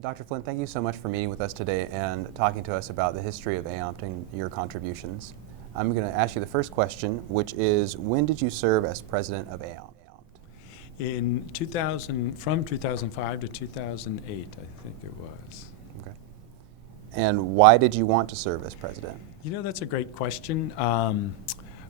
Dr. Flynn, thank you so much for meeting with us today and talking to us about the history of AOMPT and your contributions. I'm going to ask you the first question, which is, when did you serve as president of AOMPT? From 2005 to 2008, I think it was. Okay. And why did you want to serve as president? You know, that's a great question.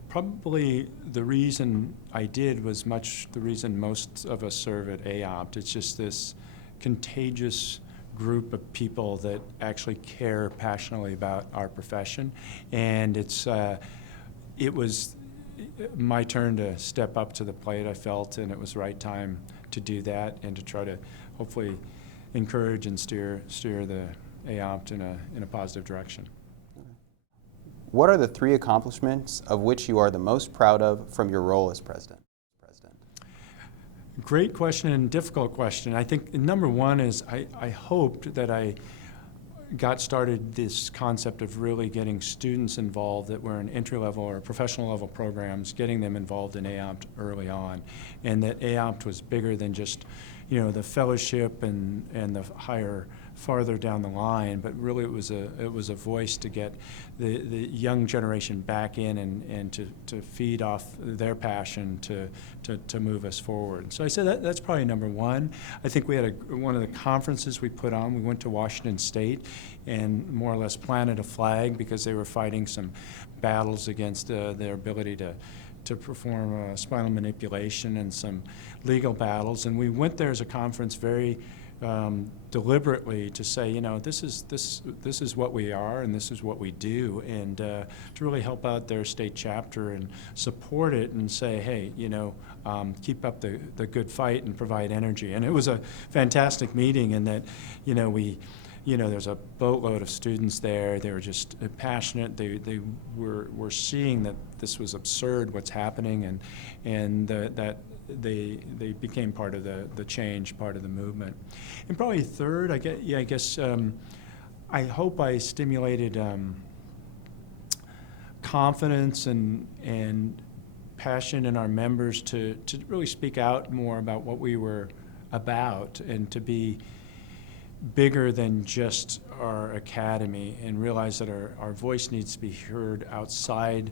Probably the reason I did was much the reason most of us serve at AOMPT. It's just this contagious group of people that actually care passionately about our profession, and it was my turn to step up to the plate, I felt, and it was the right time to do that and to try to hopefully encourage and steer the AOMPT in a positive direction. What are the 3 accomplishments of which you are the most proud of from your role as president? Great question and difficult question. I think number one is I hoped that I got started this concept of really getting students involved that were in entry-level or professional level programs, getting them involved in AOMPT early on, and that AOMPT was bigger than just, you know, the fellowship and the higher farther down the line, but really it was a voice to get the young generation back in and to feed off their passion to move us forward. So I said that's probably number one. I think we had one of the conferences we put on, we went to Washington State and more or less planted a flag because they were fighting some battles against their ability to perform spinal manipulation and some legal battles. And we went there as a conference very deliberately to say, you know, this is what we are and this is what we do, and to really help out their state chapter and support it and say, hey, you know, keep up the good fight and provide energy. And it was a fantastic meeting in that, you know, there's a boatload of students there. They were just passionate. They were seeing that this was absurd what's happening, and that they became part of the change, part of the movement. And probably third, I guess I hope I stimulated confidence and passion in our members to really speak out more about what we were about and to be bigger than just our academy, and realize that our voice needs to be heard outside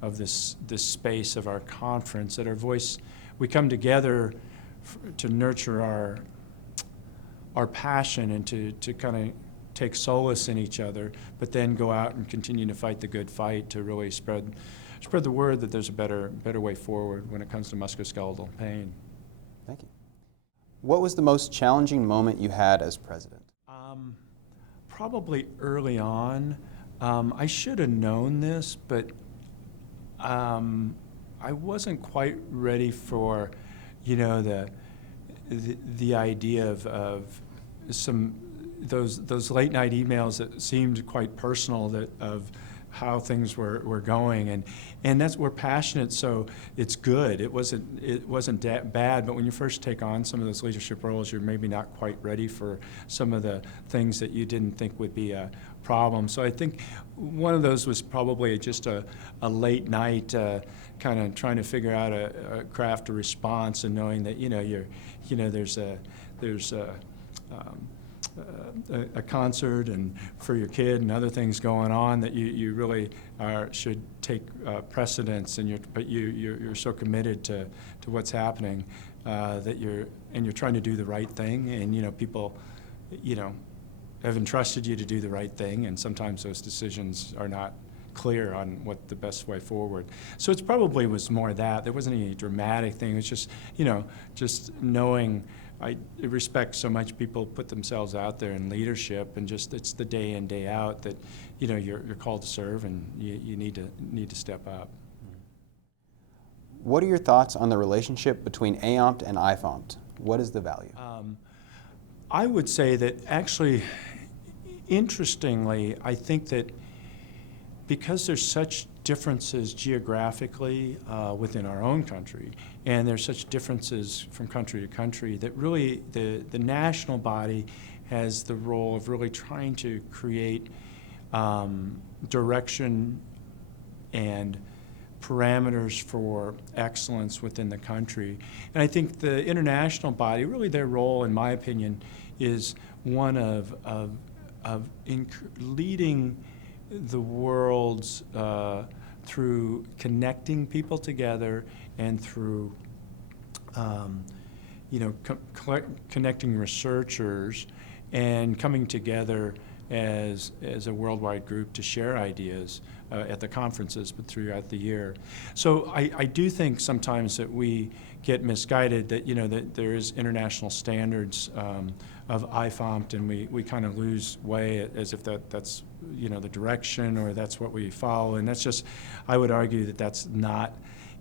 of this space of our conference, that our voice, we come together to nurture our passion and to kind of take solace in each other, but then go out and continue to fight the good fight to really spread the word that there's a better way forward when it comes to musculoskeletal pain. Thank you. What was the most challenging moment you had as president? Probably early on. I should have known this, but I wasn't quite ready for, you know, the idea of some those late night emails that seemed quite personal of how things were going, and we're passionate, so it's good. It wasn't that bad, but when you first take on some of those leadership roles, you're maybe not quite ready for some of the things that you didn't think would be a problem. So I think one of those was probably just a late night kind of trying to figure out a craft a response, and knowing that there's a concert and for your kid and other things going on that you really should take precedence, and you're so committed to what's happening that you're trying to do the right thing, and people have entrusted you to do the right thing, and sometimes those decisions are not clear on what the best way forward. So it probably was more that. There wasn't any dramatic thing. It was just, just knowing. I respect so much people put themselves out there in leadership, and just it's the day in, day out that you're called to serve, and you need to step up. What are your thoughts on the relationship between AOMPT and IFOMPT? What is the value? I would say that actually, interestingly, I think that because there's such differences geographically within our own country, and there's such differences from country to country, that really the national body has the role of really trying to create direction and parameters for excellence within the country. And I think the international body, really their role, in my opinion, is one of leading the world's through connecting people together and through connecting researchers and coming together as a worldwide group to share ideas at the conferences, but throughout the year. So I do think sometimes that we get misguided that, that there is international standards of IFOMT, and we kind of lose way as if that's, the direction or that's what we follow. And that's just, I would argue that that's not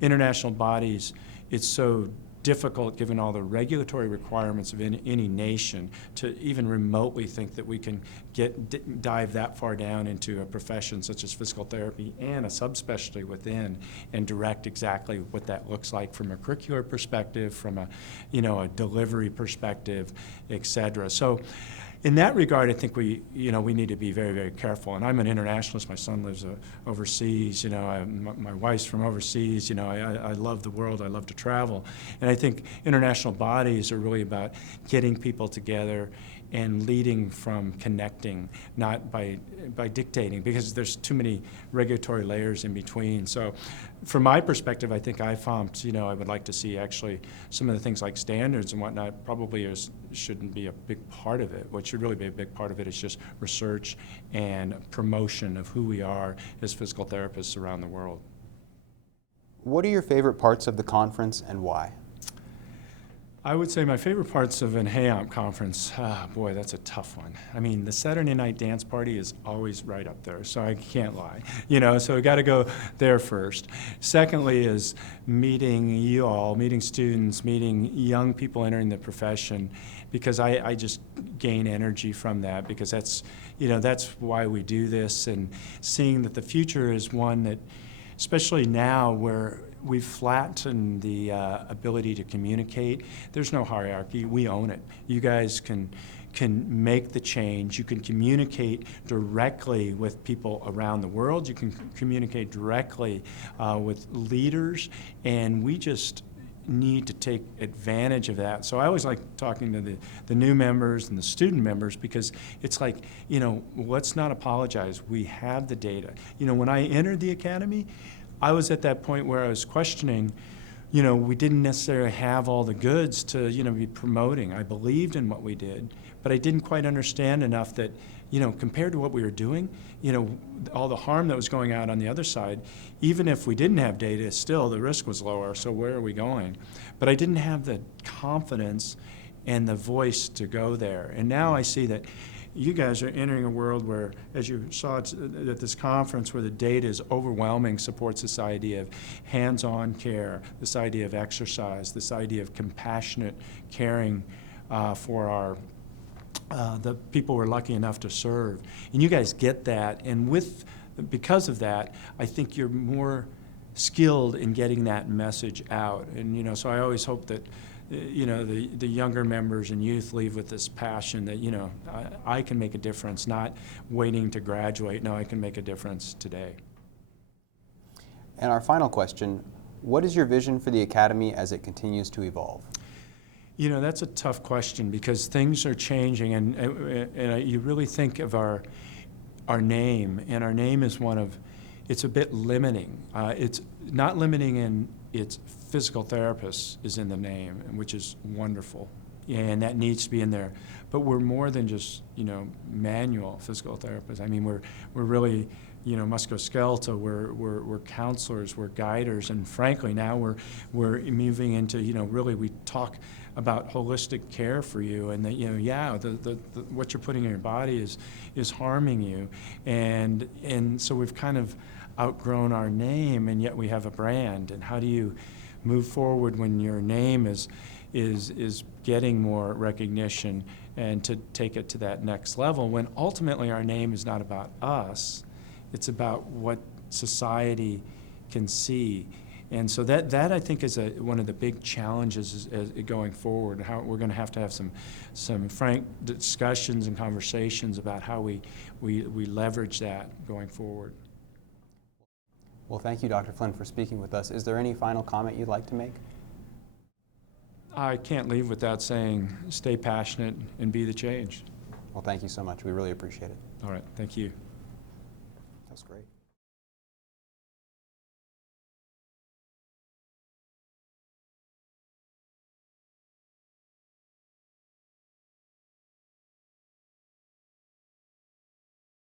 international bodies. It's so difficult, given all the regulatory requirements of any nation, to even remotely think that we can dive that far down into a profession such as physical therapy and a subspecialty within and direct exactly what that looks like from a curricular perspective, from a delivery perspective, et cetera. So in that regard, I think we need to be very, very careful. And I'm an internationalist. My son lives overseas. My wife's from overseas. I love the world. I love to travel. And I think international bodies are really about getting people together and leading from connecting, not by dictating, because there's too many regulatory layers in between. So from my perspective, I think IFOMT, I would like to see actually some of the things like standards and whatnot probably shouldn't be a big part of it. What should really be a big part of it is just research and promotion of who we are as physical therapists around the world. What are your favorite parts of the conference and why? I would say my favorite parts of an HAYOMP conference, boy, that's a tough one. I mean, the Saturday night dance party is always right up there, so I can't lie. So we got to go there first. Secondly is meeting you all, meeting students, meeting young people entering the profession, because I just gain energy from that, because that's why we do this, and seeing that the future is one that, especially now where we've flattened the ability to communicate. There's no hierarchy. We own it. You guys can make the change. You can communicate directly with people around the world. You can communicate directly with leaders, and we just need to take advantage of that. So I always like talking to the new members and the student members, because it's like, let's not apologize. We have the data. When I entered the academy, I was at that point where I was questioning, we didn't necessarily have all the goods to, be promoting. I believed in what we did, but I didn't quite understand enough that, compared to what we were doing, all the harm that was going out on the other side, even if we didn't have data, still the risk was lower, so where are we going? But I didn't have the confidence and the voice to go there. And now I see that you guys are entering a world where, as you saw at this conference, where the data is overwhelming, supports this idea of hands-on care, this idea of exercise, this idea of compassionate caring for the people we're lucky enough to serve. And you guys get that, and because of that, I think you're more skilled in getting that message out. And so I always hope that the younger members and youth leave with this passion that, I can make a difference, not waiting to graduate. No, I can make a difference today. And our final question, what is your vision for the Academy as it continues to evolve? That's a tough question, because things are changing, and you really think of our name, and our name is it's a bit limiting. It's not limiting in its physical therapists is in the name, which is wonderful, and that needs to be in there. But we're more than just manual physical therapists. I mean, we're really musculoskeletal. We're counselors. We're guiders, and frankly, now we're moving into really we talk about holistic care for you, and that the what you're putting in your body is harming you, and so we've kind of outgrown our name, and yet we have a brand. And how do you move forward when your name is getting more recognition, and to take it to that next level, when ultimately our name is not about us, it's about what society can see. And so that I think is one of the big challenges as going forward. How we're going to have some frank discussions and conversations about how we leverage that going forward. Well, thank you, Dr. Flynn, for speaking with us. Is there any final comment you'd like to make? I can't leave without saying, stay passionate and be the change. Well, thank you so much. We really appreciate it. All right, thank you. That was great.